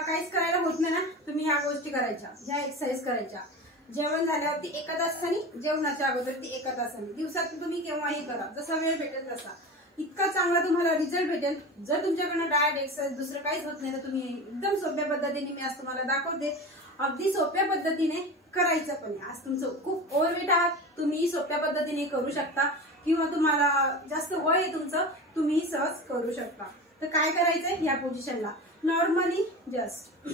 काहीच करायला होत नाही ना, तुम्ही ह्या गोष्टी करायच्या, ह्या एक्सरसाइज करायच्या. जेवण झाल्यावरती एका तासाने, जेवणाच्या अगोदर ती एका तासाने, दिवसात तुम्ही केव्हाही करा, जसा वेळ भेटेल तसा. इतका चांगला तुम्हाला रिझल्ट भेटेल. जर तुमच्याकडनं डाएट एक्सरसाइज दुसरं काहीच होत नाही तर तुम्ही एकदम सोप्या पद्धतीने, मी आज तुम्हाला दाखवते, अगदी सोप्या पद्धतीने करायचं. पण आज तुमचं खूप ओव्हरवेट आहात, तुम्ही सोप्या पद्धतीने करू शकता, किंवा तुम्हाला जास्त वय आहे तुमचं, तुम्ही सहज करू शकता. तर काय करायचंय, या पोझिशनला नॉर्मली जस्ट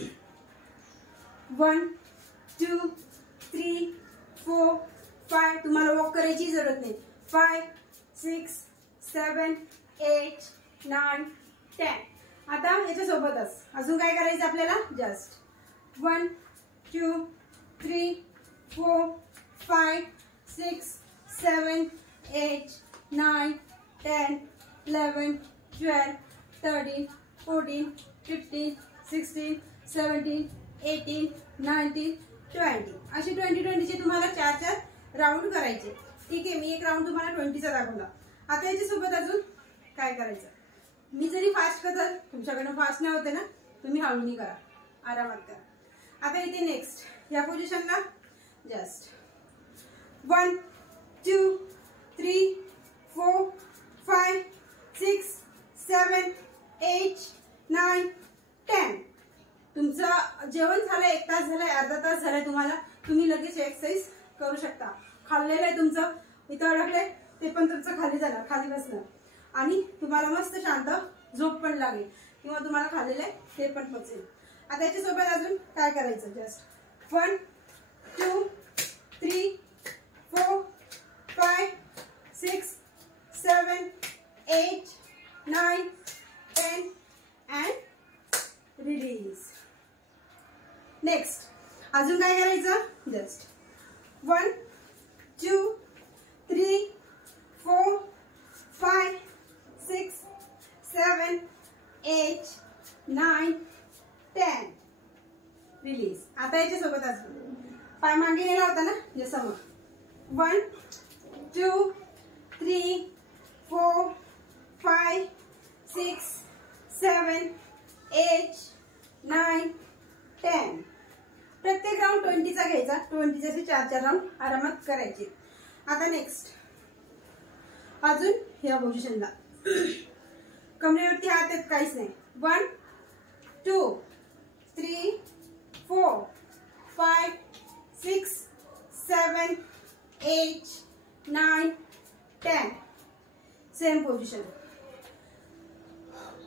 1 2 3 4 5, तुम्हाला वॉक करायची जरूरत नाही. 5 6 7 8 9 10. आता याच्यासोबतच अजून काय करायचं आपल्याला, जस्ट 1 2 3 4 5 6 7 8 9 10 11 12 13 14 15 16 17 18 19 20. असे 20 चे तुम्हाला 4 राऊंड करायचे. ठीक आहे, मी एक राऊंड तुम्हाला 20चा दाखवला. आता याच्यासोबत अजून काय करायचं, मी जरी फास्ट करत, तुमच्याकडनं फास्ट नाही होते ना, तुम्ही हळूनी करा, आरामात करा. आता इथे नेक्स्ट या पोझिशनला जस्ट 1 2 3 4 5 6 7 8 9 10. तुमचं जेवण झालंय, 1 तास झालाय, अर्धा तास झालाय, तुम्ही लगेच एक्सरसाइज करू शकता. खाल्लेलं आहे तुमचं, इथं अडकलंय ते पण तुमचं खाली झालं, खाली बसलं, आणि तुम्हाला मस्त शांत झोप पण लागेल, किंवा तुम्हाला खाल्लेलं आहे ते पण पचेल. आता याच्यासोबत अजून काय करायचं, जस्ट 1 2 3 4 5 6 7 8 9 10 and release. नेक्स्ट अजून काय करायचं, जस्ट 1 2 3 4 5 6 7 8 9 10 रिलीज. आता याच्यासोबत अजून पाय मागे नेला होता ना, जसं मग 1 2 3 4 5 6 7 8 9 10. प्रत्येक राऊंड 20चा घ्यायचा, 20चे असे 4 राऊंड आरामात करायचे. आता नेक्स्ट अजून ह्या पोझिशनला कमरेवरती हात आहेत, काहीच नाही. 1 2 3 4 5 6 7 8 9 10. Same position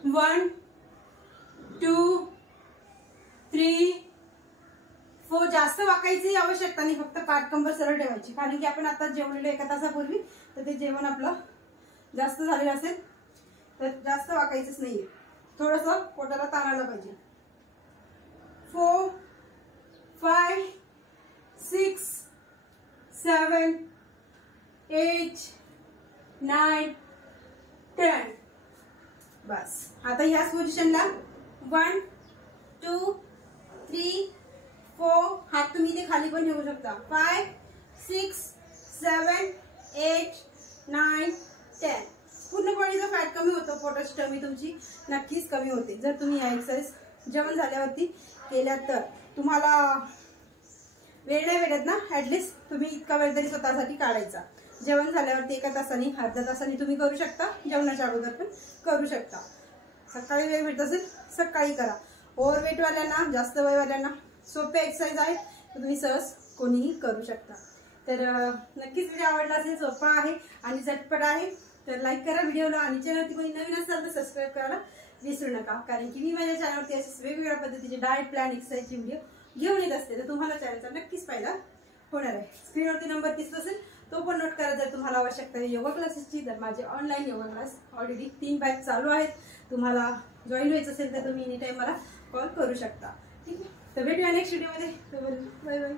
1 2 3 4. जास्त वाकायची आवश्यकता नाही, फक्त पाठ कंबर सरळ ठेवायची, कारण की आपण आता जेवलेलो 1 तासापूर्वी, तर ते जेवण आपलं जास्त झालेलं असेल तर जास्त वाकायचंच नाहीये, थोडंसं पोटाला ताण आलं पाहिजे. 4 5 6 7 8 9 10. बस. आता ह्याच पोझिशनला 1 2 3 4, हात तुम्ही इथे खाली पण ठेवू शकता. 5 6 7 8 9 10. पूर्णपणे जर फॅट कमी होतो, पोटाची टमी तुमची नक्कीच कमी होते जर तुम्ही या एक्सरसाइज जेवण झाल्यावरती केल्या. तर तुम्हाला वेळ नाही भेटत ना, ऍटलिस्ट तुम्ही इतका वेळ तरी स्वतःसाठी काढायचा. जेवण झाल्यावरती 1 तासाने, अर्ध्या तासाने तुम्ही करू शकता, जेवणाच्या अगोदर पण करू शकता. सकाळी वेळ भेटत असेल सकाळी करा. ओव्हरवेट वाल्यांना, जास्त वयवाल्यांना सोपे एक्सरसाइज आहे, तर तुम्ही सहज कोणीही करू शकता. तर नक्कीच व्हिडिओ आवडला असेल, सोपा आहे आणि झटपट आहे. तर लाईक करा व्हिडिओला, आणि चॅनलवरती कोणी नवीन असाल तर सबस्क्राईब करायला विसरू नका, कारण की मी माझ्या चॅनलवरती असेच वेगवेगळ्या पद्धतीचे डाएट प्लॅन, एक्सरसाइजचे व्हिडिओ घेऊन येत असते, तर तुम्हाला चॅनलचा नक्कीच फायदा होणार आहे. स्क्रीनवरती नंबर दिसत असेल तो पण नोट करा. जर तुम्हाला आवश्यकता आहे योगा क्लासेसची, तर माझे online yoga class already 3 batch चालू आहेत. तुम्हाला जॉईन व्हायचं असेल तर तुम्ही एनी टाइम मला कॉल करू शकता. ठीक आहे, तर भेटूया नेक्स्ट व्हिडिओमध्ये. Bye bye.